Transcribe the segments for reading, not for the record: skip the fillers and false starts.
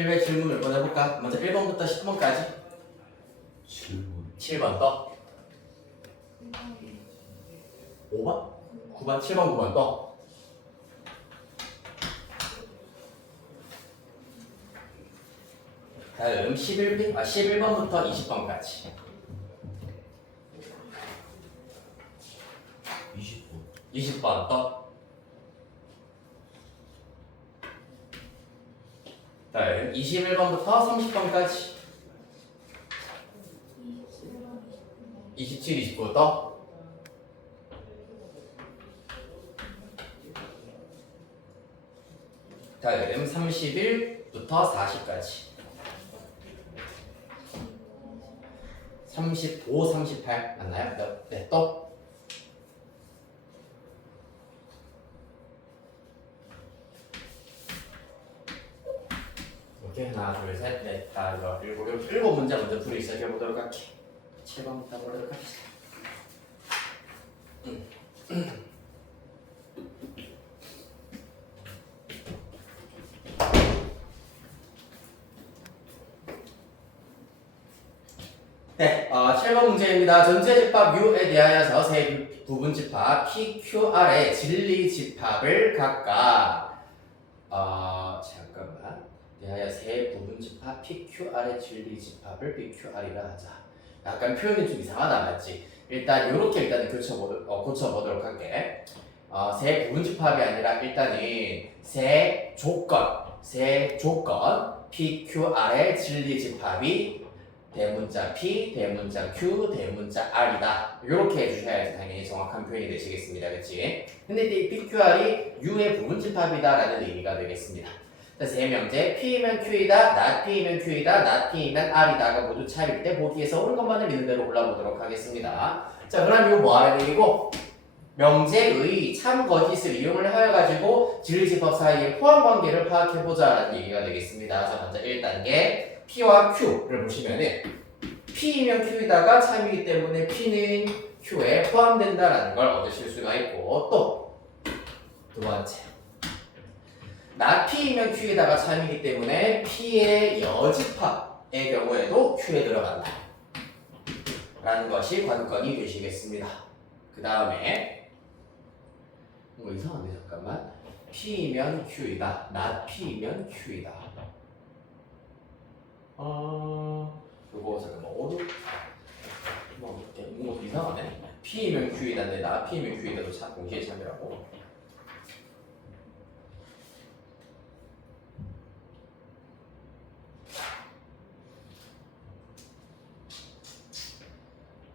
1회 질문 몇 번 해볼까? 먼저 1번부터 10번까지. 질문 7번 떠. 5번? 9번, 7번, 9번 떠. 다음 11번부터 20번까지. 20분 20번 떠. 다음 21번부터 30번까지. 27, 29 떠. 다음 30일부터 40까지. 35, 38 맞나요? 네, 또. 이렇게 하나, 둘, 셋, 넷, 다, 여섯, 일곱, 일곱 문제 먼저 풀이 시작해 보도록 할게. 7번부터 보도록 합시다. 네, 7번 문제입니다. 전체 집합 U에 대하여서 세 부분 집합 PQR의 진리 집합을 각각 잠깐만 대하여 세 부분 집합 PQR의 진리 집합을 PQR이라 하자. 약간 표현이 좀 이상하다 맞지? 일단 이렇게 일단은 고쳐보도록 할게. 세 부분 집합이 아니라 일단은 세 조건 PQR의 진리 집합이 대문자 P, 대문자 Q, 대문자 R이다. 이렇게 해주셔야지 당연히 정확한 표현이 되시겠습니다. 그치? 근데 이 PQR이 U의 부분집합이다라는 의미가 되겠습니다. 세 명제 P이면 Q이다, not P이면 Q이다, not P이면 R이다가 모두 차일 때 보기에서 옳은 것만을 있는 대로 골라보도록 하겠습니다. 자, 그럼 이거 뭐 하는 얘기고? 명제의 참 거짓을 이용을 하여가지고 진리집합 사이의 포함관계를 파악해보자라는 얘기가 되겠습니다. 자, 먼저 1단계 P와 Q를 보시면은 P이면 Q이다가 참이기 때문에 P는 Q에 포함된다라는 걸 얻으실 수가 있고 또 두 번째 not P이면 Q이다가 참이기 때문에 P의 여집합의 경우에도 Q에 들어간다 라는 것이 관건이 되시겠습니다. 그 다음에 뭔가 이상한데 잠깐만 P이면 Q이다 not P이면 Q이다 요거 잠깐만 뭔가 이상하네. P이면 Q이다인데 나 P이면 Q이다도 동시에 참이라고.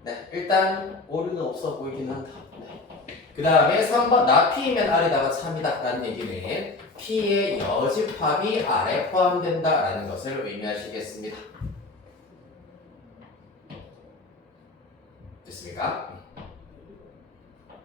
네, 일단 오류는 없어 보이긴 한다. 네. 그 다음에 3번 나 P이면 R이다가 참이다 라는 얘기는 P의 여집합이 R에 포함된다 라는 것을 의미하시겠습니다. 됐습니까?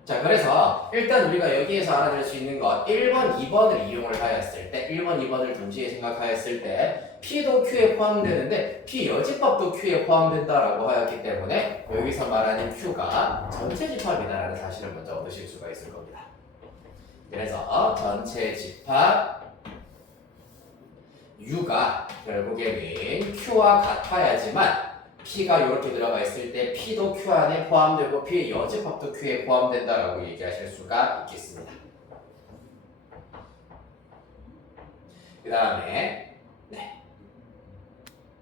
자, 그래서 일단 우리가 여기에서 알아낼 수 있는 것 1번, 2번을 이용을 하였을 때 1번, 2번을 동시에 생각하였을 때 P도 Q에 포함되는데 P 여집합도 Q에 포함된다라고 하였기 때문에 여기서 말하는 Q가 전체 집합이다라는 사실을 먼저 얻으실 수가 있을 겁니다. 그래서 전체 집합 U가 결국에는 Q와 같아야지만 P가 이렇게 들어가 있을 때 P도 Q 안에 포함되고 P의 여집합도 Q에 포함된다라고 얘기하실 수가 있겠습니다. 그 다음에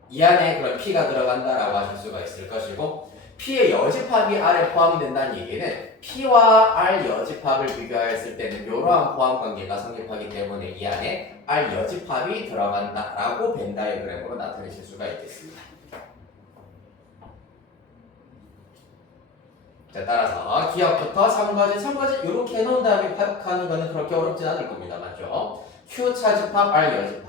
이 안에 그럼 P가 들어간다라고 하실 수가 있을 것이고 P의 여집합이 R에 포함이 된다는 얘기는 P와 R 여집합을 비교하였을 때는 이러한 포함 관계가 성립하기 때문에 이 안에 R 여집합이 들어간다라고 벤 다이어그램으로 나타내실 수가 있겠습니다. 자, 따라서 기억부터 첨가지 이렇게 해놓은 다음에 파악하는 거는 그렇게 어렵진 않을 겁니다. 맞죠? Q 차집합, R 여집합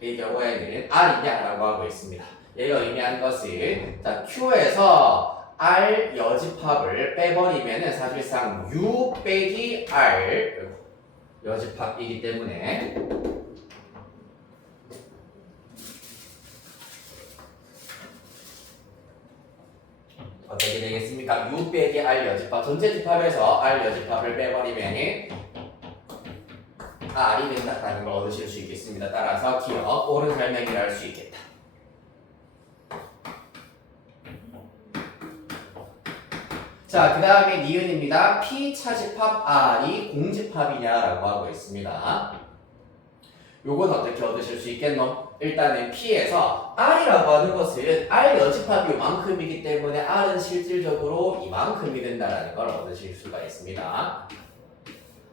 이 경우에는 R이냐라고 하고 있습니다. 얘가 의미하는 것은 자, Q에서 R 여집합을 빼버리면은 사실상 U 빼기 R 여집합이기 때문에 어떻게 되겠습니까? U 빼기 R 여집합 전체 집합에서 R 여집합을 빼버리면은 R이 된다라는 걸 얻으실 수 있겠습니다. 따라서 기억, 옳은 설명이라 할 수 있겠다. 자, 그 다음에 니은입니다. P 차집합 R이 공집합이냐라고 하고 있습니다. 요건 어떻게 얻으실 수 있겠노? 일단은 P에서 R이라고 하는 것은 R 여집합이 이만큼이기 때문에 R은 실질적으로 이만큼이 된다는 걸 얻으실 수가 있습니다.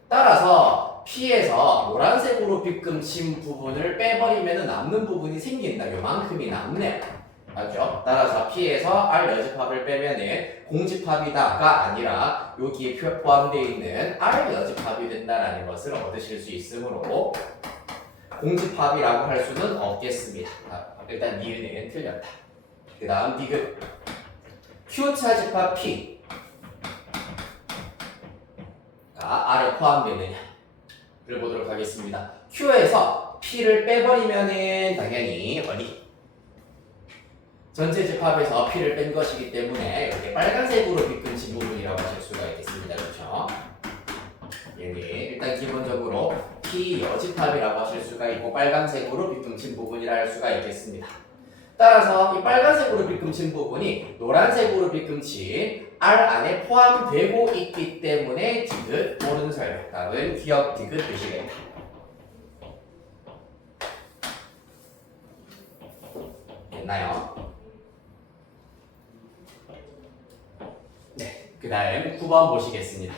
따라서 P에서 노란색으로 빗금친 부분을 빼버리면 남는 부분이 생긴다. 요만큼이 남네요. 맞죠? 따라서 P에서 R 여집합을 빼면은 공집합이다가 아니라 여기에 포함되어 있는 R 여집합이 된다라는 것을 얻으실 수 있으므로 공집합이라고 할 수는 없겠습니다. 일단 니은은 틀렸다. 그 다음 디귿 Q 차집합 P 가 R에 포함되느냐를 보도록 하겠습니다. Q에서 P를 빼버리면은 당연히 어디? 전체 집합에서 P를 뺀 것이기 때문에 이렇게 빨간색으로 빗금친 부분이라고 하실 수가 있겠습니다. 그렇죠? 얘는 일단 기본적으로 P 여집합이라고 하실 수가 있고 빨간색으로 빗금친 부분이라 할 수가 있겠습니다. 따라서 이 빨간색으로 빗금친 부분이 노란색으로 빗금친 R 안에 포함되고 있기 때문에 디귿 옳은 설명. 답은 기억 디귿 되시겠다. 됐나요? 네, 그 다음 9번 보시겠습니다.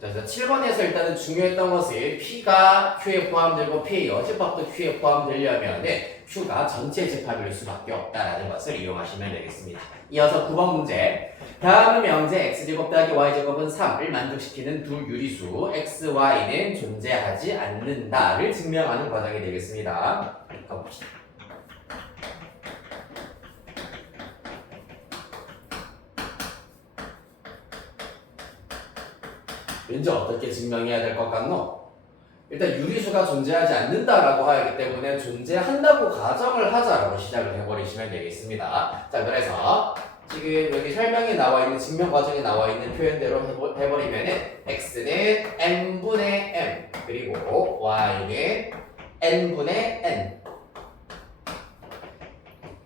그래서 7번에서 일단은 중요했던 것은 P가 Q에 포함되고 P의 여집합도 Q에 포함되려면 Q가 전체 집합일 수밖에 없다라는 것을 이용하시면 되겠습니다. 이어서 9번 문제. 다음의 명제 x제곱 더하기 y제곱은 3을 만족시키는 두 유리수 x, y는 존재하지 않는다를 증명하는 과정이 되겠습니다. 가봅시다. 왠지 어떻게 증명해야 될 것 같노? 일단 유리수가 존재하지 않는다라고 하기 때문에 존재한다고 가정을 하자라고 시작을 해버리시면 되겠습니다. 자, 그래서 지금 여기 설명에 나와 있는 증명 과정에 나와 있는 표현대로 해버리면은 x는 n분의 m 그리고 y는 n분의 n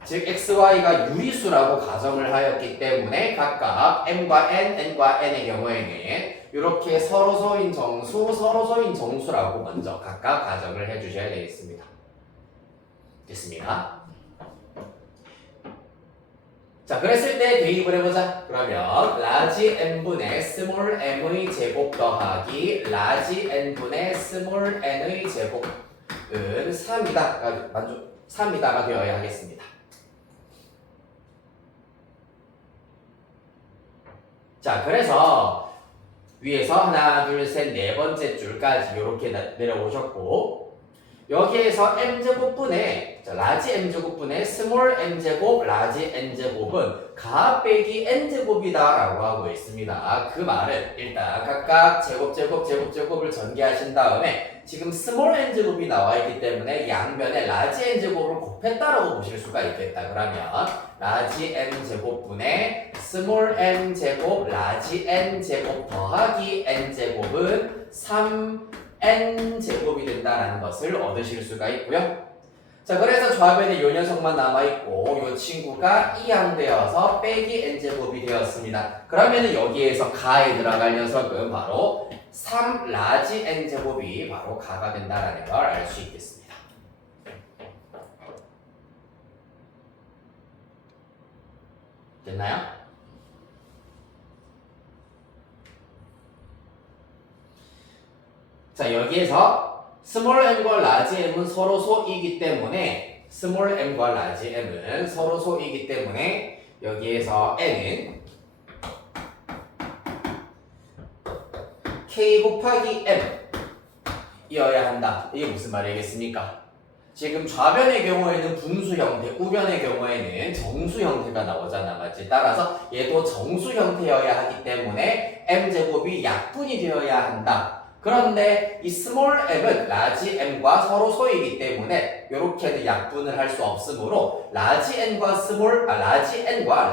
즉 xy가 유리수라고 가정을 하였기 때문에 각각 m과 n, n과 n의 경우에는 이렇게 서로소인 정수, 서로소인 정수라고 먼저 각각 가정을 해주셔야 되겠습니다. 됐습니다. 자, 그랬을 때 대입을 해보자. 그러면 라지 n분의 스몰 m의 제곱 더하기 라지 n분의 스몰 n의 제곱은 3이다가 되어야 하겠습니다. 자, 그래서 위에서 하나, 둘, 셋, 네 번째 줄까지 이렇게 내려오셨고 여기에서 m제곱분의 라지 m제곱분의 스몰 m제곱 라지 n제곱은 가 빼기 n제곱이다 라고 하고 있습니다. 그 말은 일단 각각 제곱을 전개하신 다음에 지금 스몰 n제곱이 나와 있기 때문에 양변에 라지 n제곱을 곱했다라고 보실 수가 있겠다. 그러면 라지 n제곱분의 스몰 n제곱 라지 n제곱 더하기 n제곱은 3n제곱이 된다는 것을 얻으실 수가 있고요. 자, 그래서 좌변에 요 녀석만 남아있고 요 친구가 이항되어서 빼기 n제곱이 되었습니다. 그러면 여기에서 가에 들어갈 녀석은 바로 3 라지 n제곱이 바로 가가 된다는 걸 알 수 있겠습니다. 됐나요? 자, 여기에서 스몰 m과 라지 m은 서로 소이기 때문에 스몰 m과 라지 m은 서로 소이기 때문에 여기에서 n은 k 곱하기 m 이어야 한다. 이게 무슨 말이겠습니까? 지금 좌변의 경우에는 분수 형태, 우변의 경우에는 정수 형태가 나오잖아, 맞지? 따라서 얘도 정수 형태여야 하기 때문에 m제곱이 약분이 되어야 한다. 그런데 이 스몰 m은 라지 m과 서로 소이기 때문에 이렇게는 약분을 할 수 없으므로 라지 n과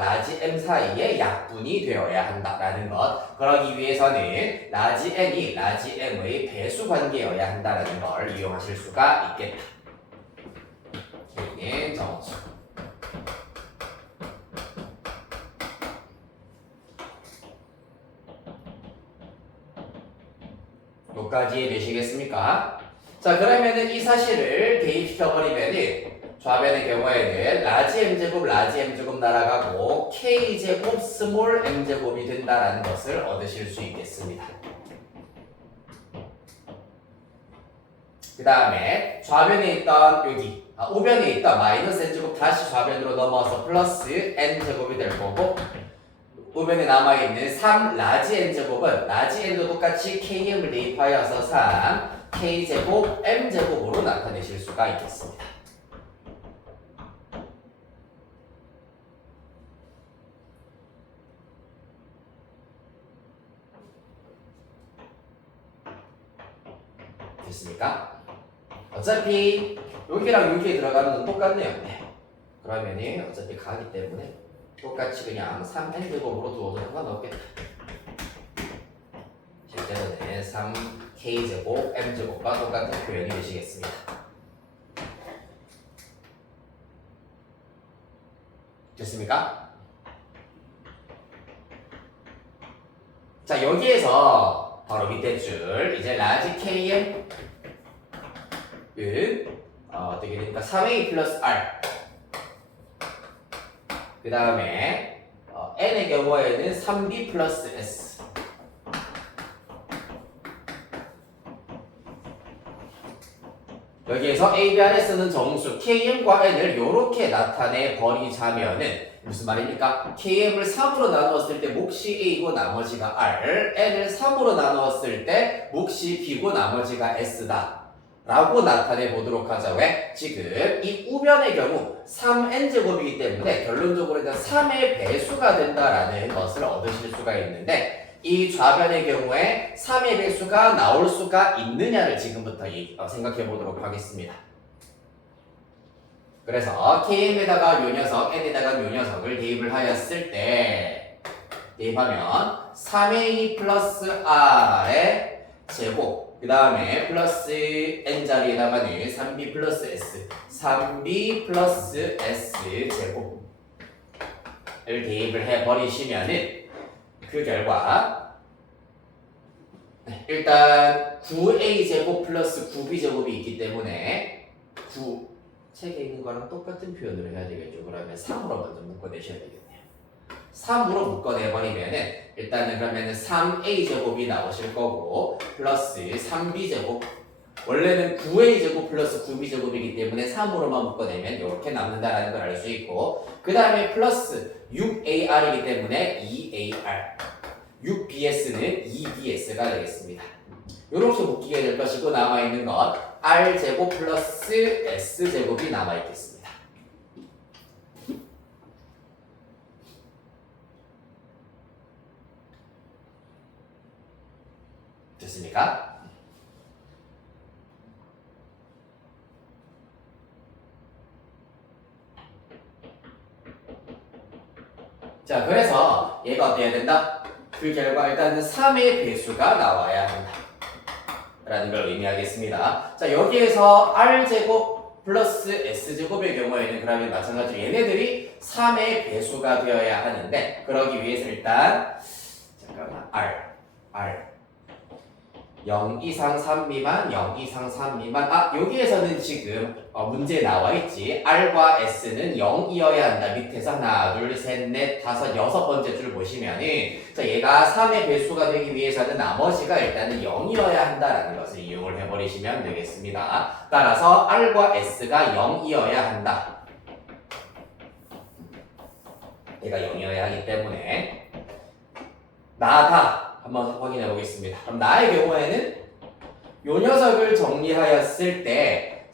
라지 m 사이에 약분이 되어야 한다라는 것. 그러기 위해서는 라지 n이 라지 m의 배수 관계여야 한다라는 걸 이용하실 수가 있겠다. K는 정수. 여기까지 이해되시겠습니까? 자, 그러면은 이 사실을 대입시켜버리면은 좌변의 경우에는 라지 m제곱 날아가고 k제곱 스몰 m제곱이 된다라는 것을 얻으실 수 있겠습니다. 그 다음에 좌변에 있던 여기 우변에 있던 마이너스 n제곱 다시 좌변으로 넘어와서 플러스 n제곱이 될 거고, 우변에 남아있는 3 라지 n제곱은 라지 n도 똑같이 km을 대입하여서 3 k제곱 m제곱으로 나타내실 수가 있겠습니다. 됐습니까? 어차피 여기랑 여기에 들어가는 건 똑같네요. 네. 그러면은 어차피 가기 때문에 똑같이 그냥 3n제곱으로 두어도 상관없겠다. 실제로는 3k제곱 m제곱과 똑같은 표현이 되시겠습니다. 됐습니까? 자, 여기에서 바로 밑에 줄 이제 라지 km은 어떻게 됩니까? 3a 플러스 r. 그 다음에 n의 경우에는 3b 플러스 s. 여기에서 a, b, r, s는 정수 km과 n을 이렇게 나타내 버리자면은 무슨 말입니까? km을 3으로 나누었을 때 몫이 a고 나머지가 r, n을 3으로 나누었을 때 몫이 b고 나머지가 s다 라고 나타내 보도록 하자. 왜? 지금 이 우변의 경우 3n제곱이기 때문에 결론적으로 일단 3의 배수가 된다라는 것을 얻으실 수가 있는데, 이 좌변의 경우에 3의 배수가 나올 수가 있느냐를 지금부터 생각해 보도록 하겠습니다. 그래서 km에다가 요 녀석, n에다가 요 녀석을 대입을 하였을 때 대입하면 3a 플러스 r의 제곱, 그 다음에 플러스 n 자리에다가는 3b 플러스 s, 3b 플러스 s 제곱을 대입을 해버리시면은 그 결과 일단 9a 제곱 플러스 9b 제곱이 있기 때문에 책에 있는 거랑 똑같은 표현으로 해야 되겠죠. 그러면 3으로 먼저 묶어내셔야 되겠네요. 3으로 묶어내버리면은 일단은 그러면은 3a 제곱이 나오실 거고 플러스 3b 제곱, 원래는 9a 제곱 플러스 9b 제곱이기 때문에 3으로만 묶어내면 이렇게 남는다라는 걸 알 수 있고, 그 다음에 플러스 6ar이기 때문에 2ar, 6bs는 2bs가 되겠습니다. 이렇게 묶이게 될 것이고, 남아있는 것 r제곱 플러스 s제곱이 남아있겠습니다. 됐습니까? 자, 그래서 얘가 어때야 된다? 그 결과 일단은 3의 배수가 나와야 한다 라는 걸 의미하겠습니다. 자, 여기에서 r제곱 플러스 s제곱의 경우에는 그러면 마찬가지로 얘네들이 3의 배수가 되어야 하는데, 그러기 위해서 일단 잠깐만 r 0 이상 3 미만, 0 이상 3 미만. 여기에서는 지금 문제에 나와있지. R과 S는 0이어야 한다. 밑에서 하나, 둘, 셋, 넷, 다섯, 여섯 번째 줄 보시면은, 자, 얘가 3의 배수가 되기 위해서는 나머지가 일단은 0이어야 한다라는 것을 이용을 해버리시면 되겠습니다. 따라서 R과 S가 0이어야 한다. 얘가 0이어야 하기 때문에 나다. 한번 확인해 보겠습니다. 그럼 나의 경우에는 요 녀석을 정리하였을 때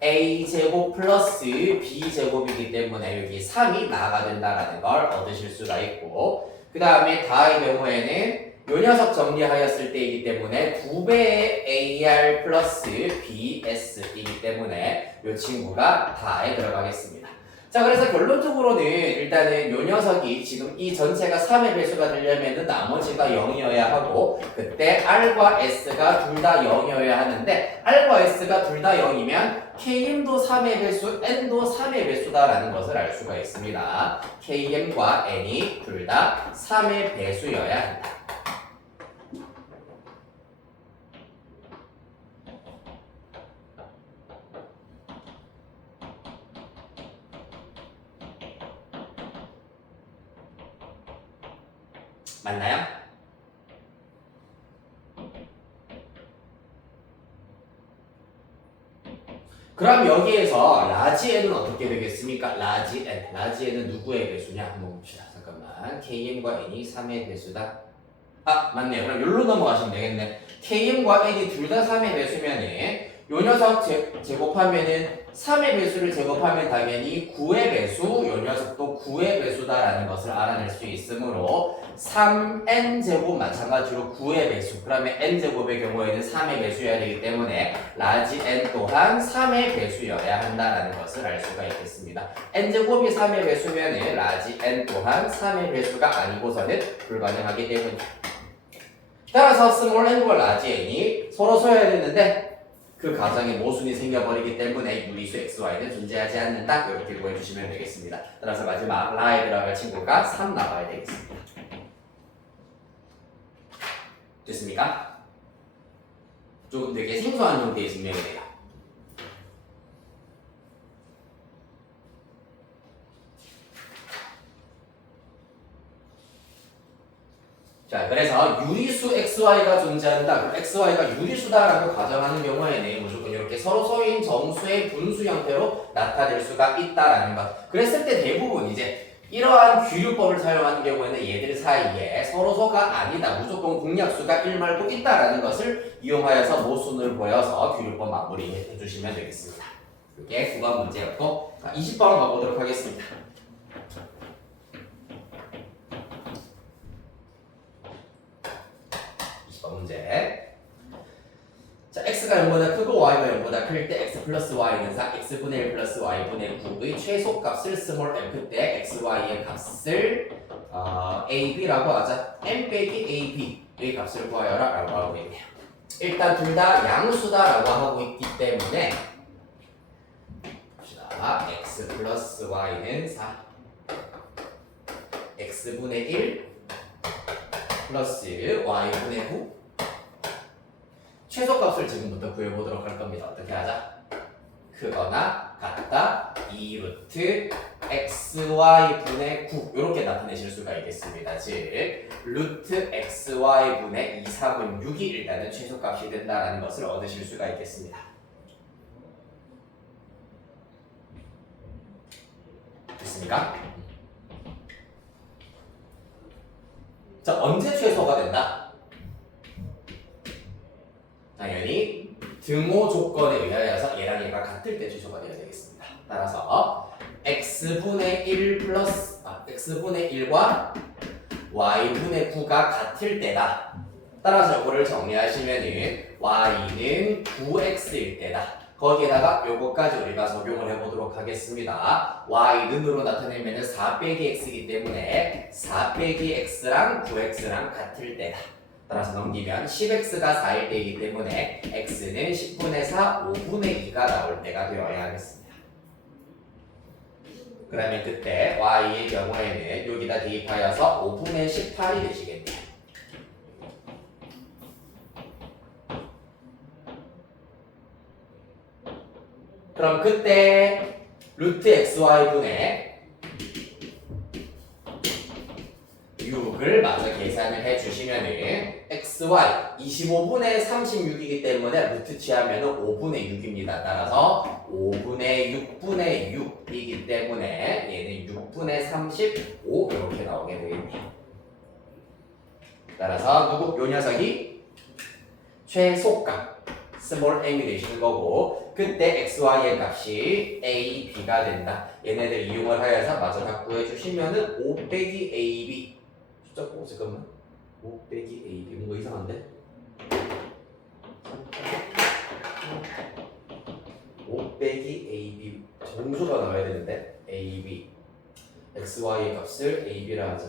3a제곱 플러스 b제곱이기 때문에 여기 3이 나가 된다라는 걸 얻으실 수가 있고, 그 다음에 다의 경우에는 요 녀석 정리하였을 때이기 때문에 2배의 AR 플러스 BS이기 때문에 요 친구가 다에 들어가겠습니다. 자, 그래서 결론적으로는 일단은 요 녀석이 지금 이 전체가 3의 배수가 되려면은 나머지가 0이어야 하고, 그때 R과 S가 둘 다 0이어야 하는데, R과 S가 둘 다 0이면 KM도 3의 배수, N도 3의 배수다라는 것을 알 수가 있습니다. KM과 N이 둘 다 3의 배수여야 한다. 맞나요? 그럼 여기에서 라지 n은 어떻게 되겠습니까? 라지 n은 누구의 배수냐? 한번 봅시다. 잠깐만. KM과 n이 3의 배수다. 아, 맞네요. 그럼 여기로 넘어가시면 되겠네. KM과 n이 둘 다 3의 배수면은 요 녀석 제곱하면은 3의 배수를 제곱하면 당연히 9의 배수, 요 녀석도 9의 배수다라는 것을 알아낼 수 있으므로 3n제곱 마찬가지로 9의 배수, 그러면 n제곱의 경우에는 3의 배수여야 되기 때문에 라지 n 또한 3의 배수여야 한다라는 것을 알 수가 있겠습니다. n제곱이 3의 배수면 라지 n 또한 3의 배수가 아니고서는 불가능하기 때문입니다. 따라서 스몰 n과 라지 n이 서로 서야 되는데 그 가정에 모순이 생겨버리기 때문에 유리수 xy는 존재하지 않는다. 이렇게 구해주시면 되겠습니다. 따라서 마지막 라에 들어갈 친구가 3 나와야 되겠습니다. 됐습니까? 조금 되게 생소한 형태의 증명이 돼요. 자, 그래서 유리수 xy가 존재한다. 그럼 xy가 유리수다라고 가정하는 경우에는 무조건 이렇게 서로 서인 정수의 분수 형태로 나타낼 수가 있다라는 것. 그랬을 때 대부분 이제 이러한 규율법을 사용하는 경우에는 얘들 사이에 서로서가 아니다. 무조건 공약수가 1 말고 있다라는 것을 이용하여서 모순을 보여서 규율법 마무리해 주시면 되겠습니다. 이게 9번 문제였고, 20번 가보도록 하겠습니다. 문제. 자, x가 0보다 크고 y가 0보다 클 때 x 플러스 y는 4, x분의 1 플러스 y분의 9의 최소값을 스몰 m 그때 xy의 값을 ab라고 하자. m 빼기 ab의 값을 구하여라 라고 하고 있네요. 일단 둘 다 양수다라고 하고 있기 때문에 봅시다. x 플러스 y는 4 x분의 1 플러스 y분의 9 최소값을 지금부터 구해보도록 할 겁니다. 어떻게 하자? 크거나 같다 2루트 xy분의 9 이렇게 나타내실 수가 있겠습니다. 즉 루트 xy분의 2, 3은 6이 일단은 최소값이 된다는 것을 얻으실 수가 있겠습니다. 됐습니까? 자, 언제 최소가 된다? 당연히 등호 조건에 의하여서 얘랑 얘가 같을 때 최소가 되어야 되겠습니다. 따라서 x분의 1 플러스 x분의 1과 y분의 9가 같을 때다. 따라서 이거를 정리하시면은 y는 9x일 때다. 거기에다가 요거까지 우리가 적용을 해보도록 하겠습니다. y는으로 나타내면은 4 빼기 x이기 때문에 4 빼기 x랑 9x랑 같을 때다. 따라서 넘기면 10x가 4일 때이기 때문에 x는 10분의 4, 5분의 2가 나올 때가 되어야 하겠습니다. 그러면 그때 y의 경우에는 여기다 대입하여서 5분의 18이 되시겠네요. 그럼 그때 루트 xy분의 6을 마저 계산을 해주시면은 xy 25분의 36이기 때문에 루트 취하면 5분의 6입니다. 따라서 5분의 6분의 6이기 때문에 얘는 6분의 35 이렇게 나오게 되겠네요. 따라서 요 녀석이 최소값 스몰 m이 되시는 거고 그때 xy의 값이 a, b가 된다. 얘네들 이용을 하여서 마저 다 구해주시면은 5 빼기 ab 잠깐만 5 빼기 AB 뭔가 이상한데? 5 빼기 AB 정수가 나와야 되는데 AB x, y의 값을 AB라 하자.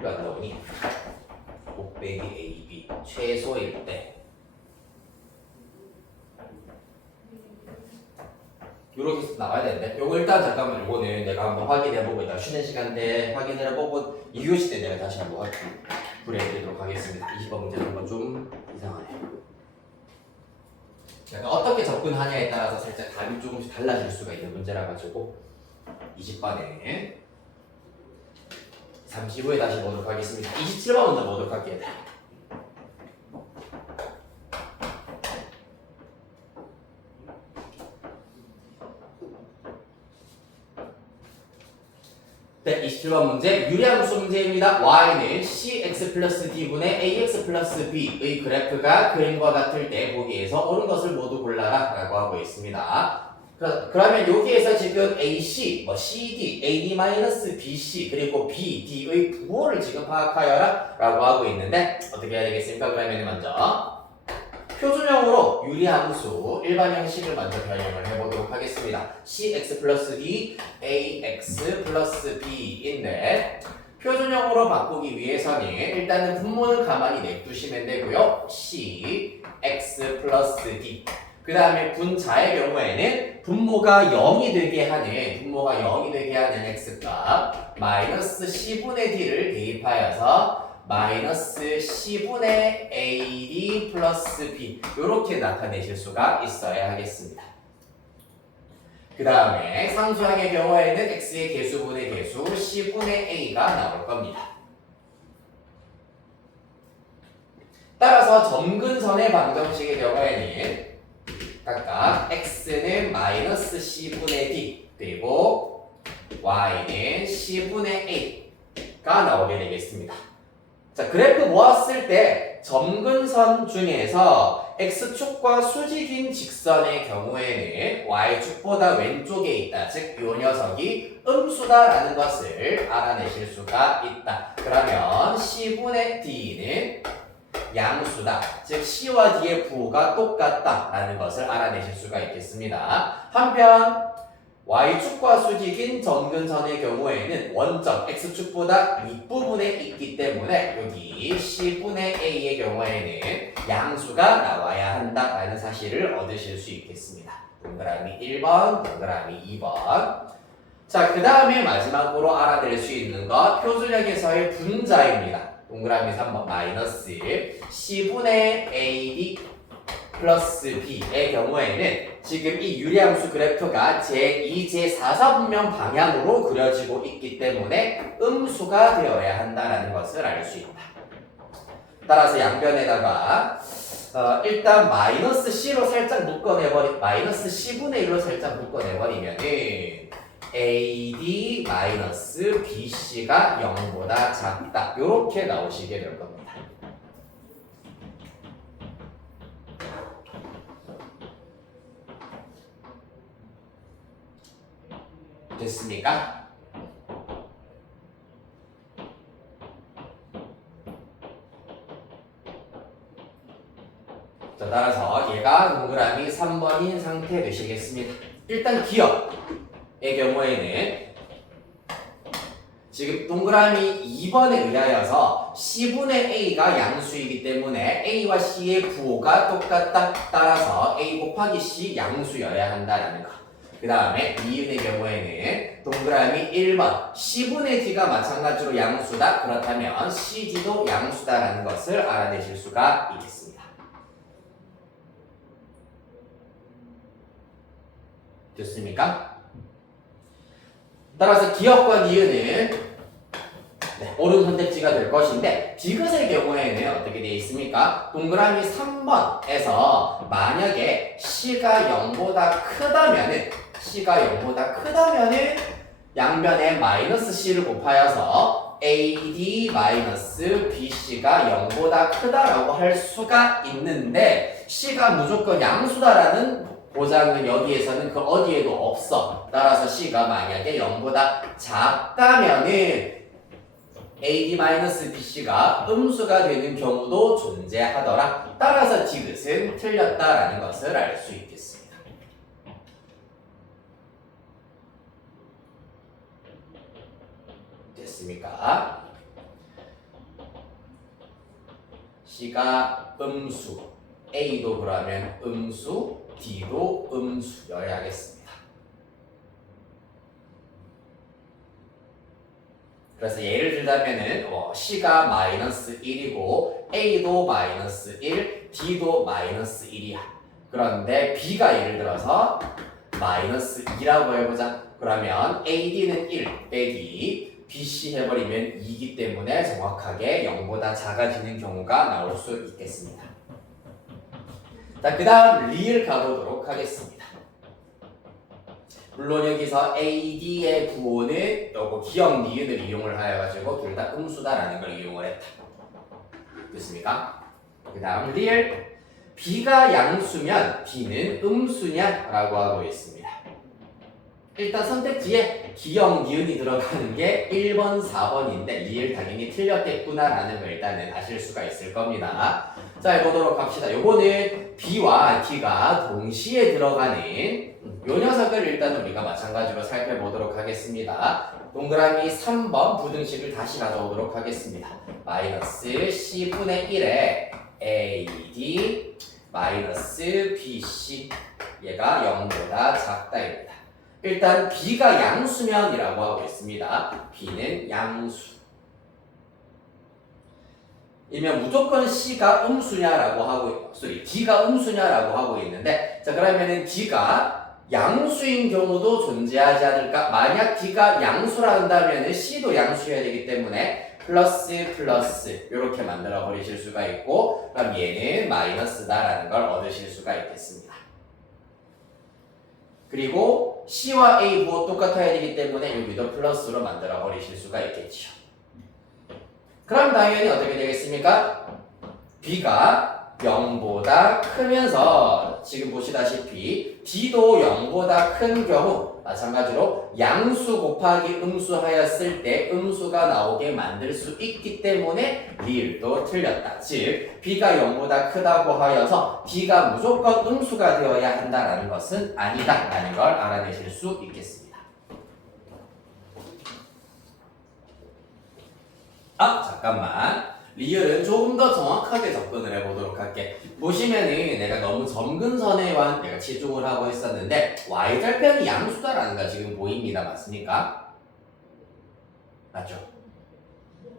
왜 안 나오니? 5 빼기 AB 최소일 때 이렇게 나와야 되는데 요거 일단 잠깐만 요거는 내가 한번 확인해보고 일단 쉬는 시간대 확인해보고 2교시 때 내가 다시 한번 불해드리도록 하겠습니다. 20번 문제는 건 좀 이상하네요. 약간 어떻게 접근하냐에 따라서 살짝 답이 조금씩 달라질 수가 있는 문제라 가지고 20번에 잠시 후에 다시 보도록 하겠습니다. 27번 먼저 보도록 할게요. 네, 27번 문제 유리함수 문제입니다. y는 cx 플러스 d분의 ax 플러스 b의 그래프가 그림과 같을 때 보기에서 옳은 것을 모두 골라라 라고 하고 있습니다. 그러면 여기에서 지금 AC, CD, AD-BC 그리고 BD의 부호를 지금 파악하여라 라고 하고 있는데 어떻게 해야 되겠습니까? 그러면 먼저 표준형으로 유리함수 일반 형식을 먼저 변형을 해보도록 하겠습니다. cx 플러스 d, ax 플러스 b인데 표준형으로 바꾸기 위해서는 일단은 분모는 가만히 냅두시면 되고요. cx 플러스 d 그 다음에 분자의 경우에는 분모가 0이 되게 하는 x값 마이너스 c분의 d를 대입하여서 마이너스 c분의 AD 플러스 B 이렇게 나타내실 수가 있어야 하겠습니다. 그 다음에 상수항의 경우에는 x의 개수분의 개수 c분의 a가 나올 겁니다. 따라서 점근선의 방정식의 경우에는 각각 x는 마이너스 c분의 d 그리고 y는 c분의 a가 나오게 되겠습니다. 자, 그래프 모았을 때 점근선 중에서 x축과 수직인 직선의 경우에는 y축보다 왼쪽에 있다. 즉, 이 녀석이 음수다라는 것을 알아내실 수가 있다. 그러면 c분의 d는 양수다. 즉, c와 d의 부호가 똑같다라는 것을 알아내실 수가 있겠습니다. 한편 y축과 수직인 점근선의 경우에는 원점 x축보다 윗부분에 있기 때문에 여기 c분의 a의 경우에는 양수가 나와야 한다라는 사실을 얻으실 수 있겠습니다. 동그라미 1번, 동그라미 2번. 자, 그 다음에 마지막으로 알아낼 수 있는 것 표준형에서의 분자입니다. 동그라미 3번 마이너스 c분의 ad 플러스 b의 경우에는 지금 이 유리함수 그래프가 제2, 제4사분면 방향으로 그려지고 있기 때문에 음수가 되어야 한다는 것을 알 수 있다. 따라서 양변에다가 일단 마이너스 c로 살짝 마이너스 c분의 1로 살짝 묶어내버리면은 AD 마이너스 BC가 0보다 작다. 이렇게 나오시게 될 겁니다. 됐습니까? 자, 따라서 얘가 동그라미 3번인 상태 되시겠습니다. 일단 기억의 경우에는 지금 동그라미 2번에 의하여서 c분의 a가 양수이기 때문에 a와 c의 부호가 똑같다. 따라서 a 곱하기 c 양수여야 한다는 거. 그 다음에 이은의 경우에는 동그라미 1번 c분의 d가 마찬가지로 양수다. 그렇다면 cd도 양수다라는 것을 알아내실 수가 있겠습니다. 됐습니까? 따라서 기억과 니은은 옳은 선택지가 될 것인데 디귿의 경우에는 어떻게 되어 있습니까? 동그라미 3번에서 만약에 c가 0보다 크다면은 양변에 마이너스 c를 곱하여서 AD-BC가 0보다 크다라고 할 수가 있는데 C가 무조건 양수다라는 보장은 여기에서는 그 어디에도 없어. 따라서 C가 만약에 0보다 작다면은 AD-BC가 음수가 되는 경우도 존재하더라. 따라서 디귿은 틀렸다라는 것을 알 수 있겠습니다. 됐습니까? C가 음수, A도 그러면 음수, D도 음수여야 하겠습니다. 그래서 예를 들자면은 C가 마이너스 1이고 A도 마이너스 1, D도 마이너스 1이야. 그런데 B가 예를 들어서 마이너스 2라고 해보자. 그러면 AD는 1 빼기 BC 해버리면 2이기 때문에 정확하게 0보다 작아지는 경우가 나올 수 있겠습니다. 자, 그 다음 리을 가보도록 하겠습니다. 물론 여기서 AD의 부호는 요거 기억 니은을 이용을 하여가지고 둘 다 음수다라는 걸 이용을 했다. 됐습니까? 그 다음 리을 B가 양수면 D는 음수냐? 라고 하고 있습니다. 일단 선택지에 기억 니은이 들어가는 게 1번, 4번인데 리을 당연히 틀렸겠구나 라는 걸 일단은 아실 수가 있을 겁니다. 자, 해보도록 합시다. 요거는 B와 D가 동시에 들어가는 요 녀석을 일단 우리가 마찬가지로 살펴보도록 하겠습니다. 동그라미 3번 부등식을 다시 가져오도록 하겠습니다. 마이너스 C분의 1에 AD 마이너스 BC 얘가 0보다 작다입니다. 일단 B가 양수면이라고 하고 있습니다. B는 양수 이면 무조건 C가 음수냐라고 하고 D가 음수냐라고 하고 있는데 자 그러면은 D가 양수인 경우도 존재하지 않을까? 만약 D가 양수라 한다면은 C도 양수여야 되기 때문에 플러스 플러스 이렇게 만들어 버리실 수가 있고 그럼 얘는 마이너스다라는 걸 얻으실 수가 있겠습니다. 그리고 C와 A 부호 똑같아야 되기 때문에 여기도 플러스로 만들어 버리실 수가 있겠죠. 그럼 당연히 어떻게 되겠습니까? B가 0보다 크면서 지금 보시다시피 D도 0보다 큰 경우 마찬가지로 양수 곱하기 음수 하였을 때 음수가 나오게 만들 수 있기 때문에 리을도 틀렸다. 즉 B가 0보다 크다고 하여서 D가 무조건 음수가 되어야 한다는 것은 아니다 라는 걸 알아내실 수 있겠습니다. 잠깐만. 리을은 조금 더 정확하게 접근을 해보도록 할게. 보시면은 내가 너무 점근선에만 내가 치중을 하고 있었는데 y절편이 양수다라는 거 지금 보입니다. 맞습니까? 맞죠?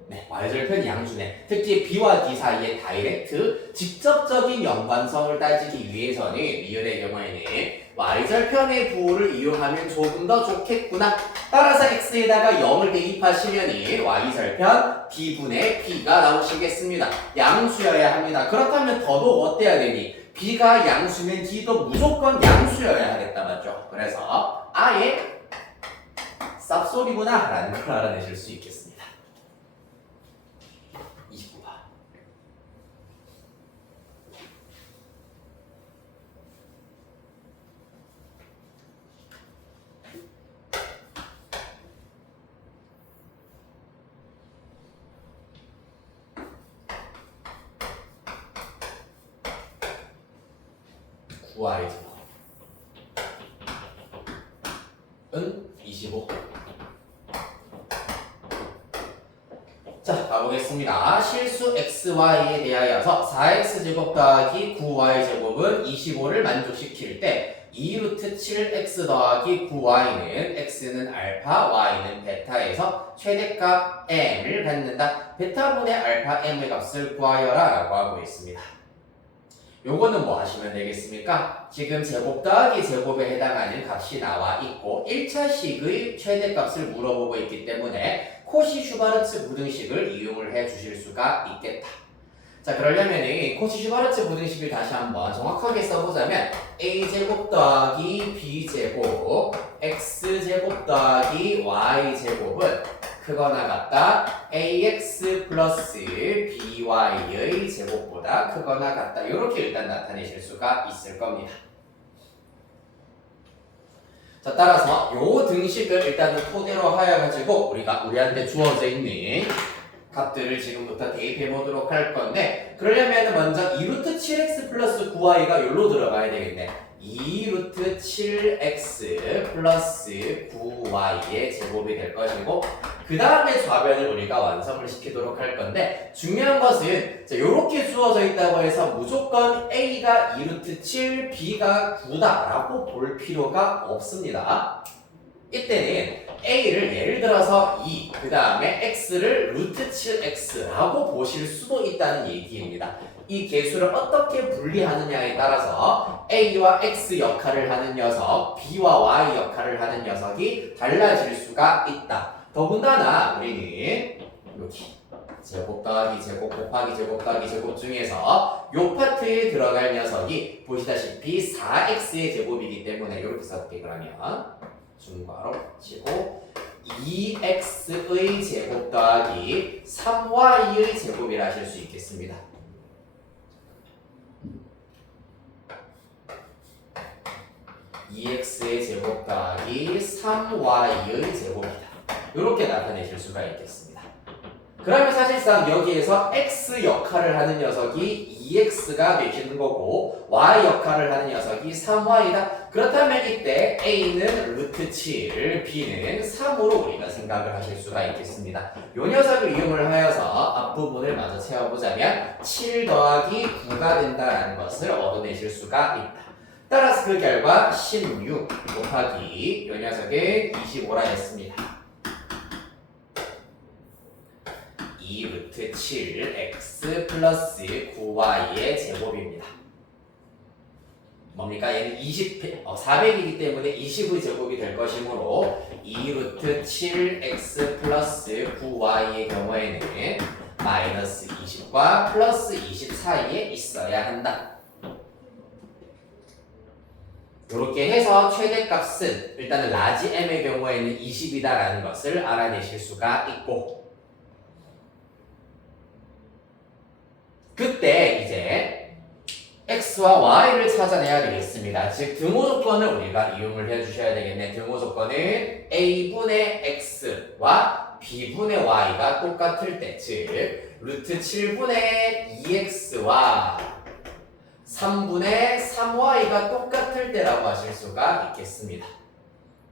네, y절편이 양수네. 특히 B와 D 사이의 다이렉트 직접적인 연관성을 따지기 위해서는 리을의 경우에는 y절편의 부호를 이용하면 조금 더 좋겠구나. 따라서 x에다가 0을 대입하시면 y절편 D분의 B가 나오시겠습니다. 양수여야 합니다. 그렇다면 더더욱 어때야 되니? B가 양수면 D도 무조건 양수여야 하겠다. 맞죠? 그래서 아예 쌉소리구나 라는 걸 알아내실 수 있겠습니다. 29번. y제곱 은 25. 자, 가보겠습니다. 실수 xy에 대하여서 4x제곱 더하기 9y제곱은 25를 만족시킬 때 2루트 7x 더하기 9y는 x는 알파, y는 베타에서 최대값 m을 갖는다. 베타분의 알파 m의 값을 구하여라 라고 하고 있습니다. 요거는 뭐 하시면 되겠습니까? 지금 제곱 더하기 제곱에 해당하는 값이 나와 있고 1차식의 최대값을 물어보고 있기 때문에 코시-슈바르츠 부등식을 이용을 해 주실 수가 있겠다. 자, 그러려면 코시-슈바르츠 부등식을 다시 한번 정확하게 써보자면 a제곱 더하기 b제곱 x제곱 더하기 y제곱은 크거나 같다 ax 플러스 by의 제곱보다 크거나 같다 이렇게 일단 나타내실 수가 있을 겁니다. 자, 따라서 요 등식을 일단은 토대로 하여 가지고 우리한테 주어져 있는 값들을 지금부터 대입해 보도록 할 건데, 그러려면 먼저 2루트 7x 플러스 9y가 여기로 들어가야 되겠네. 2루트 7x 플러스 9y의 제곱이 될 것이고, 그 다음에 좌변을 우리가 완성을 시키도록 할 건데, 중요한 것은 이렇게 주어져 있다고 해서 무조건 a가 2루트 7, b가 9다 라고 볼 필요가 없습니다. 이때는 a를 예를 들어서 2, 그 다음에 x를 루트 7x라고 보실 수도 있다는 얘기입니다. 이 개수를 어떻게 분리하느냐에 따라서 a와 x 역할을 하는 녀석, b와 y 역할을 하는 녀석이 달라질 수가 있다. 더군다나 우리는 여기 제곱 더하기 제곱 곱하기 제곱 더하기 제곱 중에서 요 파트에 들어갈 녀석이 보시다시피 4x의 제곱이기 때문에 이렇게 써볼게. 그러면 중괄호 치고 2x의 제곱 더하기 3y의 제곱이라 하실 수 있겠습니다. (2x의) 제곱 더하기 3y의 제곱이다. 이렇게 나타내실 수가 있겠습니다. 그러면 사실상 여기에서 x 역할을 하는 녀석이 2x가 되시는 거고 y 역할을 하는 녀석이 3y다. 그렇다면 이때 a는 루트 7, b는 3으로 우리가 생각을 하실 수가 있겠습니다. 이 녀석을 이용을 하여서 앞부분을 마저 채워보자면 7 더하기 9가 된다는 것을 얻어내실 수가 있다. 따라서 그 결과 16 곱하기 이 녀석은 25라 했습니다. 2 루트 7x 플러스 9y의 제곱입니다. 뭡니까? 얘는 400이기 때문에 20의 제곱이 될 것이므로 2 루트 7x 플러스 9y의 경우에는 마이너스 20과 플러스 20 사이에 있어야 한다. 이렇게 해서 최대값은 일단은 라지 m의 경우에는 20이다라는 것을 알아내실 수가 있고, 그때 이제 x와 y를 찾아내야 되겠습니다. 즉 등호 조건을 우리가 이용을 해주셔야 되겠네. 등호 조건은 a분의 x와 b분의 y가 똑같을 때, 즉 루트 7분의 2x와 3분의 3y가 똑같을 때라고 하실 수가 있겠습니다.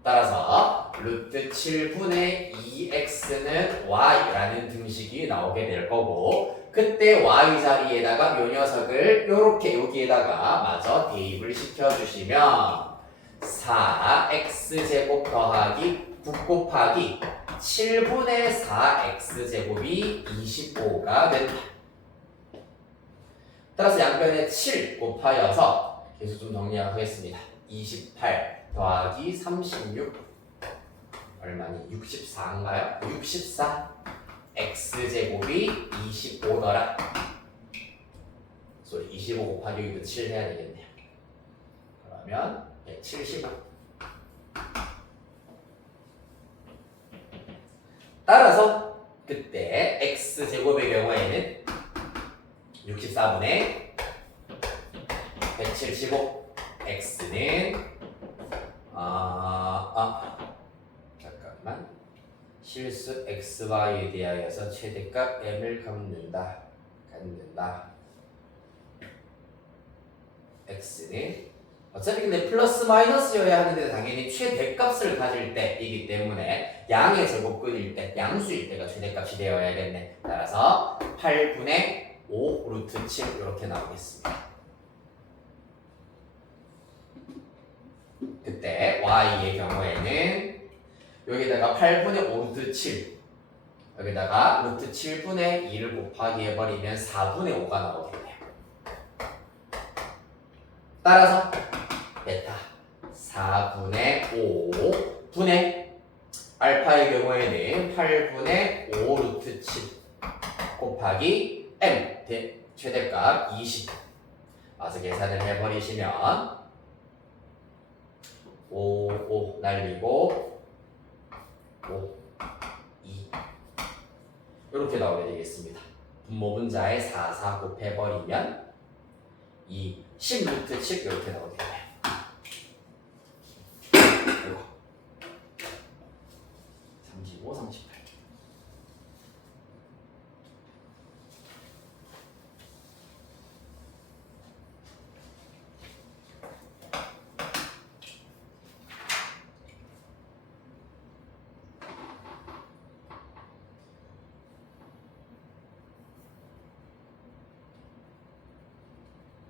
따라서 루트 7분의 2x는 y라는 등식이 나오게 될 거고, 그때 y 자리에다가 요 녀석을 요렇게 여기에다가 마저 대입을 시켜주시면 4x제곱 더하기 9 곱하기 7분의 4x제곱이 25가 된다. 따라서 양변에 7 곱하여서 계속 좀 정리하겠습니다. 28 더하기 36 얼마니? 64인가요? 64 x제곱이 25더라. 소리 25 곱하기 여기도 7 해야 되겠네요. 그러면 175. 따라서 그때 x제곱의 경우에는 64분의 175 x는 잠깐만 실수 xy에 대하여서 최대값 m을 갖는다. x는 어차피 근데 플러스 마이너스여야 하는데 당연히 최대값을 가질 때이기 때문에 양의 제곱근일 때, 양수일 때가 최대값이 되어야겠네. 따라서 8분의 5 루트 7 이렇게 나오겠습니다. 그때 y의 경우에는 여기다가 8분의 5 루트 7 여기다가 루트 7분의 2를 곱하기 해버리면 4분의 5가 나오겠네요. 따라서 베타 4분의 5 분의 알파의 경우에는 8분의 5 루트 7 곱하기 m 최대값 20 와서 계산을 해버리시면 5 날리고 5 2 이렇게 나오게 되겠습니다. 분모 분자에 4, 4 곱해버리면 2, 10 루트 7 이렇게 나오게 돼요. 이거 35, 38.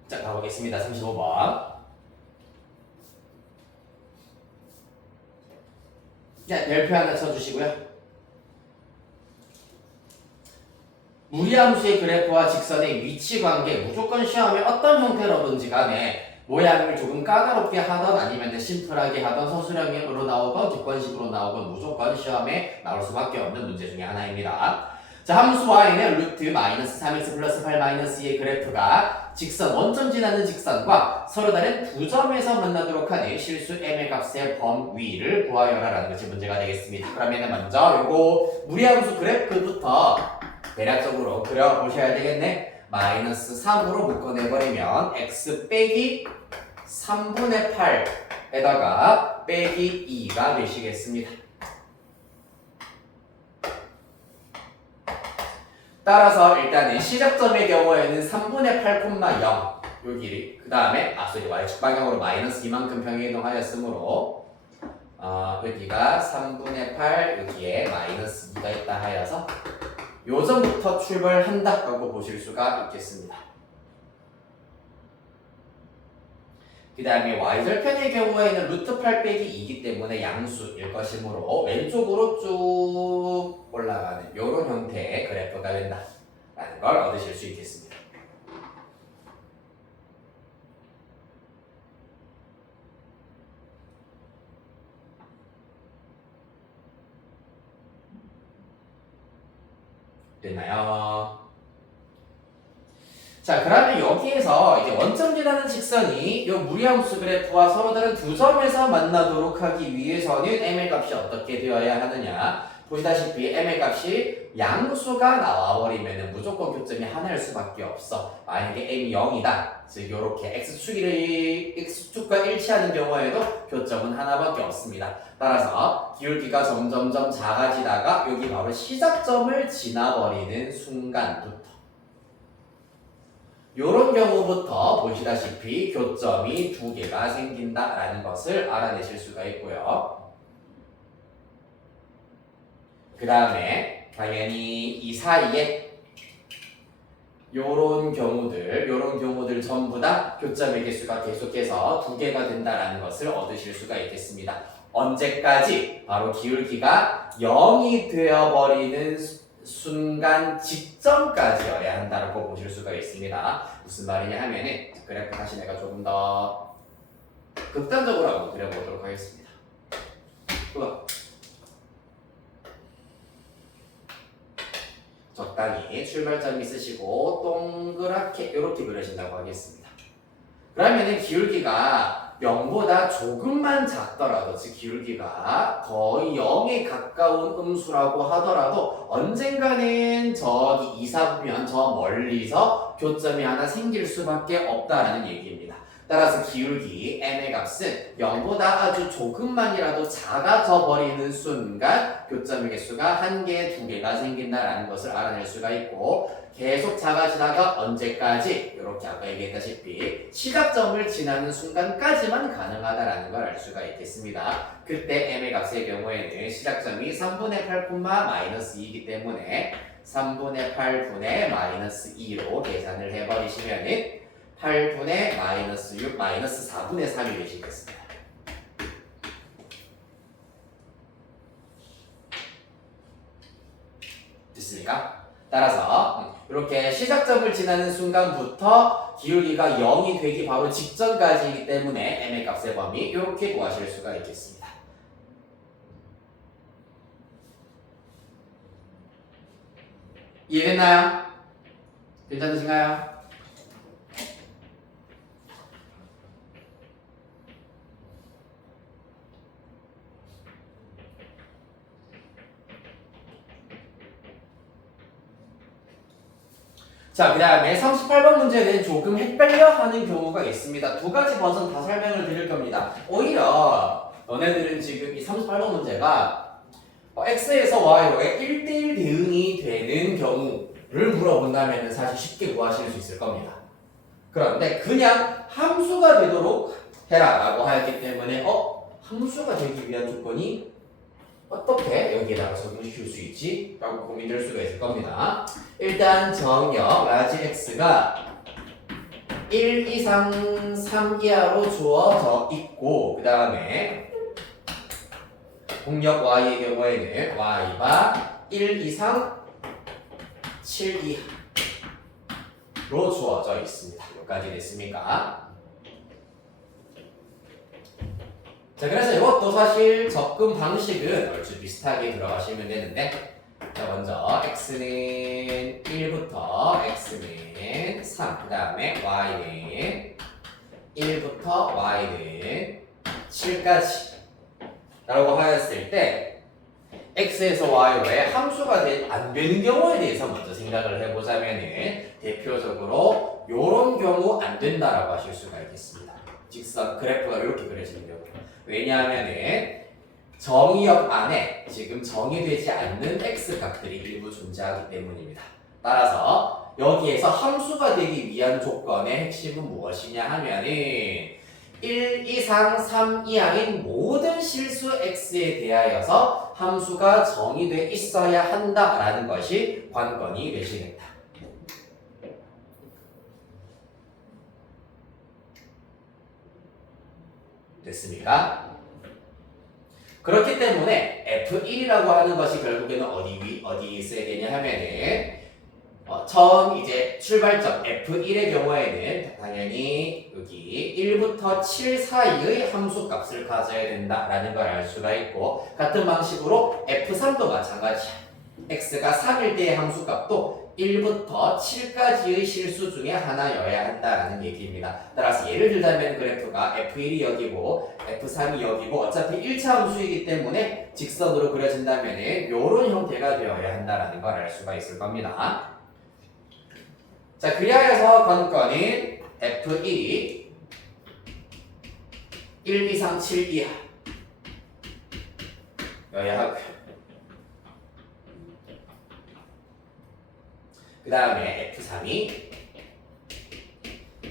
자, 가보겠습니다. 35번. 자, 별표 하나 쳐주시고요. 무리함수의 그래프와 직선의 위치 관계, 무조건 시험에 어떤 형태로든지 간에 모양을 조금 까다롭게 하던 아니면 심플하게 하던 서술형으로 나오건 객관식으로 나오건 무조건 시험에 나올 수밖에 없는 문제 중에 하나입니다. 자, 함수 y는 루트 마이너스 3x 플러스 8 마이너스 2의 그래프가 직선 원점 지나는 직선과 서로 다른 두 점에서 만나도록 하는 실수 m의 값의 범위를 구하여라 라는 것이 문제가 되겠습니다. 그러면 먼저 요거 무리함수 그래프부터 대략적으로 그려보셔야 되겠네. 마이너스 3으로 묶어내버리면 x 빼기 3분의 8에다가 빼기 2가 되시겠습니다. 따라서 일단은 시작점의 경우에는 3분의 8,0 여기 그 다음에 앞서 y축 방향으로 마이너스 이만큼 평행이동하였으므로 여기가 3분의 8 여기에 마이너스 2가 있다 하여서 요점부터 출발한다 라고 보실 수가 있겠습니다. 그 다음에 y절편의 경우에는 루트 8 빼기 2이기 때문에 양수일 것이므로 왼쪽으로 쭉 올라가는 이런 형태의 그래프가 된다라는 걸 얻으실 수 있겠습니다. 됐나요? 자, 그러면 여기에서 이제 원점 지나는 직선이 이 무리함수 그래프와 서로 다른 두 점에서 만나도록 하기 위해서는 m의 값이 어떻게 되어야 하느냐? 보시다시피 m의 값이 양수가 나와버리면 무조건 교점이 하나일 수밖에 없어. 만약에 m이 0이다. 즉 이렇게 x축과 일치하는 경우에도 교점은 하나밖에 없습니다. 따라서 기울기가 점점점 작아지다가 여기 바로 시작점을 지나버리는 순간부터 요런 경우부터 보시다시피 교점이 두 개가 생긴다라는 것을 알아내실 수가 있고요. 그 다음에 당연히 이 사이에 요런 경우들 전부 다 교점의 개수가 계속해서 두 개가 된다라는 것을 얻으실 수가 있겠습니다. 언제까지? 바로 기울기가 0이 되어버리는 순간 직전까지여야 한다고 보실 수가 있습니다. 무슨 말이냐 하면은 그래프 다시 내가 조금 더 극단적으로 한번 그려보도록 하겠습니다. 적당히 출발점 있으시고 동그랗게 이렇게 그려진다고 하겠습니다. 그러면은 기울기가 0보다 조금만 작더라도, 즉 기울기가 거의 0에 가까운 음수라고 하더라도 언젠가는 저기 이사보면 저 멀리서 교점이 하나 생길 수밖에 없다라는 얘기입니다. 따라서 기울기 m의 값은 0보다 아주 조금만이라도 작아져 버리는 순간 교점의 개수가 1개, 2개가 생긴다라는 것을 알아낼 수가 있고, 계속 작아지다가 언제까지? 이렇게 아까 얘기했다시피 시작점을 지나는 순간까지만 가능하다라는 걸 알 수가 있겠습니다. 그때 m의 값의 경우에는 시작점이 3분의 8, 마이너스 2이기 때문에 3분의 8분의 마이너스 2로 계산을 해버리시면은 8분의 마이너스 6, 마이너스 4분의 3이 되시겠습니다. 됐습니까? 따라서 이렇게 시작점을 지나는 순간부터 기울기가 0이 되기 바로 직전까지이기 때문에 m의 값의 범위 이렇게 구하실 수가 있겠습니다. 이해됐나요? 괜찮으신가요? 자, 그 다음에 38번 문제는 조금 헷갈려 하는 경우가 있습니다. 두 가지 버전 다 설명을 드릴 겁니다. 오히려 너네들은 지금 이 38번 문제가 x에서 y로의 1대1 대응이 되는 경우를 물어본다면 사실 쉽게 구하실 수 있을 겁니다. 그런데 그냥 함수가 되도록 해라 라고 하였기 때문에 함수가 되기 위한 조건이 어떻게 여기에다가 적용시킬 수 있지? 라고 고민될 수가 있을 겁니다. 일단 정역 라지 x가 1 이상 3 이하로 주어져 있고 그 다음에 공역 y의 경우에는 y가 1 이상 7 이하로 주어져 있습니다. 여기까지 됐습니까? 자, 그래서 이것도 사실 접근 방식은 얼추 비슷하게 들어가시면 되는데, 자, 먼저 x는 1부터 x는 3, 그 다음에 y는 1부터 y는 7까지 라고 하였을 때 x에서 y로의 함수가 안 되는 경우에 대해서 먼저 생각을 해보자면은 대표적으로 이런 경우 안 된다라고 하실 수가 있겠습니다. 직선 그래프가 이렇게 그려지는 경우. 왜냐하면은 정의역 안에 지금 정의되지 않는 x 값들이 일부 존재하기 때문입니다. 따라서 여기에서 함수가 되기 위한 조건의 핵심은 무엇이냐 하면은 1 이상 3 이하인 모든 실수 x에 대하여서 함수가 정의돼 있어야 한다라는 것이 관건이 되시겠다. 됐습니까? 그렇기 때문에 F1이라고 하는 것이 결국에는 어디 있어야 되냐 하면은 처음 이제 출발점 F1의 경우에는 당연히 여기 1부터 7 사이의 함수 값을 가져야 된다라는 걸 알 수가 있고 같은 방식으로 F3도 마찬가지야. x가 3일 때의 함수 값도 1부터 7까지의 실수 중에 하나여야 한다라는 얘기입니다. 따라서 예를 들자면 그래프가 F1이 여기고 F3이 여기고 어차피 1차 함수이기 때문에 직선으로 그려진다면 이런 형태가 되어야 한다라는 걸 알 수가 있을 겁니다. 자, 그리하여서 관건인 F1이 1 이상 7 이하 여야 하고요. 그 다음에 F3이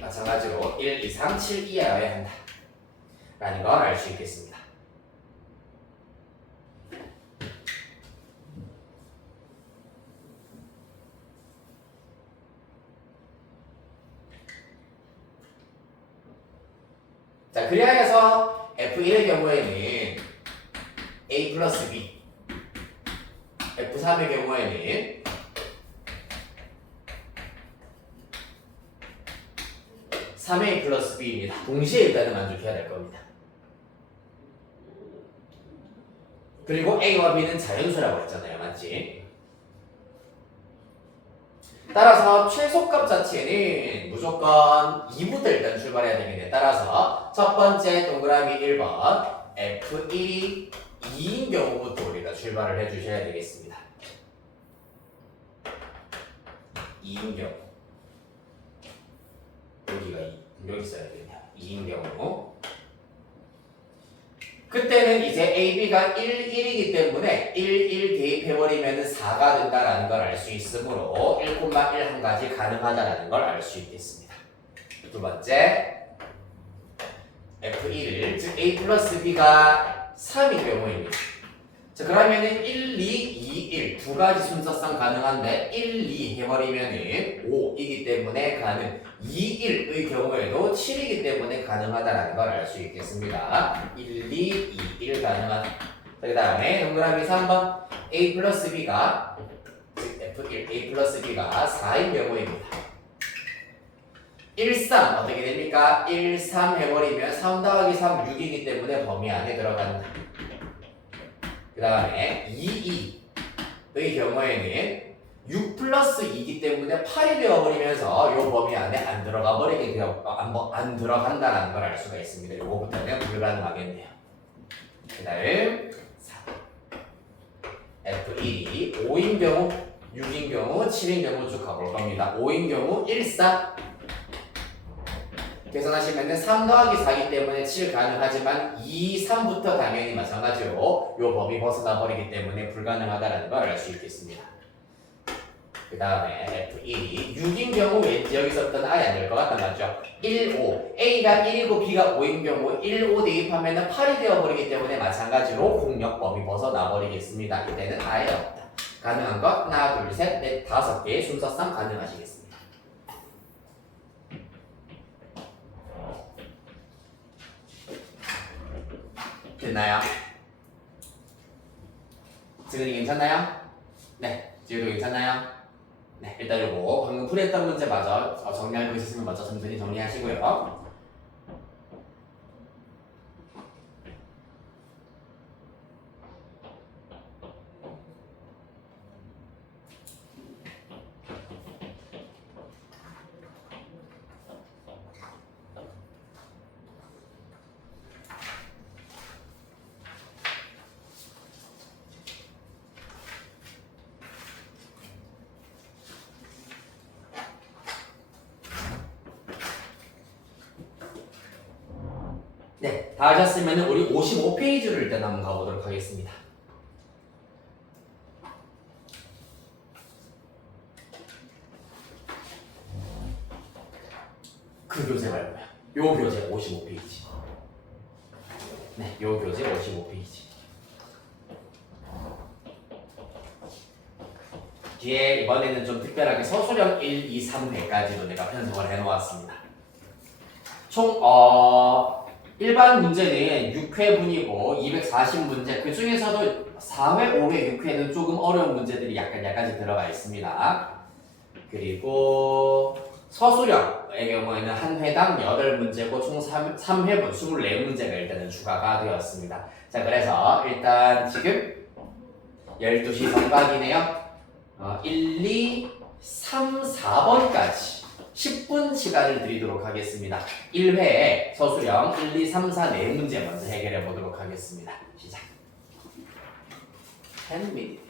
마찬가지로 1 이상 7 이하여야 한다 라는 걸 알 수 있겠습니다. 자, 그리하여서 F1의 경우에는 A 플러스 B, F3의 경우에는 (3a) 플러스 b입니다. 동시에 일단은 만족해야 될 겁니다. 그리고 a와 b는 자연수라고 했잖아요, 맞지? 따라서 최소값 자체는 무조건 2부터 일단 출발해야 되겠네. 따라서 첫 번째 동그라미 1번 F1이 2인 경우부터 우리가 출발을 해주셔야 되겠습니다. 2인 경우 여기가 여기 써야 되냐 2인 경우 그때는 이제 AB가 1, 1이기 때문에 1, 1 대입해버리면 4가 된다라는 걸 알 수 있으므로 1,1 한 가지 가능하다라는 걸 알 수 있겠습니다. 두 번째 F1을 즉 A 플러스 B가 3인 경우입니다. 자, 그러면은 1, 2, 2, 1 두 가지 순서상 가능한데 1, 2 해버리면은 5이기 때문에 가능 2, 1의 경우에도 7이기 때문에 가능하다라는 걸 알 수 있겠습니다. 1, 2, 2, 1 가능하다. 그 다음에 동그라미 3번 A 플러스 B가 즉 F1 A 플러스 B가 4인 경우입니다. 1, 3 어떻게 됩니까? 1, 3 해버리면 3 더하기 3 6이기 때문에 범위 안에 들어간다. 그 다음에 2, 2의 경우에는 6 플러스 2이기 때문에 8이 되어버리면서 이 범위 안에 안 들어가 버리게 되어 안 들어간다라는 걸 알 수가 있습니다. 요거부터는 불가능하겠네요. 그 다음 4 F1이 5인 경우 6인 경우, 7인 경우 쭉 가볼 겁니다. 5인 경우 1, 4 계산하시면은 3 더하기 4이기 때문에 7 가능하지만 2, 3부터 당연히 마찬가지로 요 범위 벗어나 버리기 때문에 불가능하다는 걸 알 수 있겠습니다. 그 다음에 F1이 6인 경우 왠지 여기서부터는 아예 안 될 것 같단 말이죠. 1, 5 A가 1이고 B가 5인 경우 1, 5 대입하면 8이 되어버리기 때문에 마찬가지로 공역 범위 벗어나 버리겠습니다. 이때는 아예 없다. 가능한 것 하나, 둘, 셋, 넷, 5개 순서상 가능하시겠습니다. 됐나요? 지금이 괜찮나요? 네, 지금도 괜찮나요? 네, 일단 요거 방금 풀이했던 문제마저 정리할 거 있으시면 먼저 천천히 정리하시고요. 네, 다 하셨으면 우리 55페이지를 일단 한번 가보도록 하겠습니다. 그 교재 말고요. 요 교재 55페이지. 네, 요 교재 55페이지. 뒤에 이번에는 좀 특별하게 서술형 1, 2, 3회까지도 내가 편성을 해놓았습니다. 총 일반 문제는 6회분이고 240문제 그 중에서도 4회, 5회, 6회는 조금 어려운 문제들이 약간씩 들어가 있습니다. 그리고 서술형의 경우에는 한 회당 8문제고 총 3회분 24문제가 일단은 추가가 되었습니다. 자, 그래서 일단 지금 12시 정각이네요. 1, 2, 3, 4번까지 10분 시간을 드리도록 하겠습니다. 1회에 서술형 1, 2, 3, 4, 4문제 먼저 해결해 보도록 하겠습니다. 시작. 10 minutes.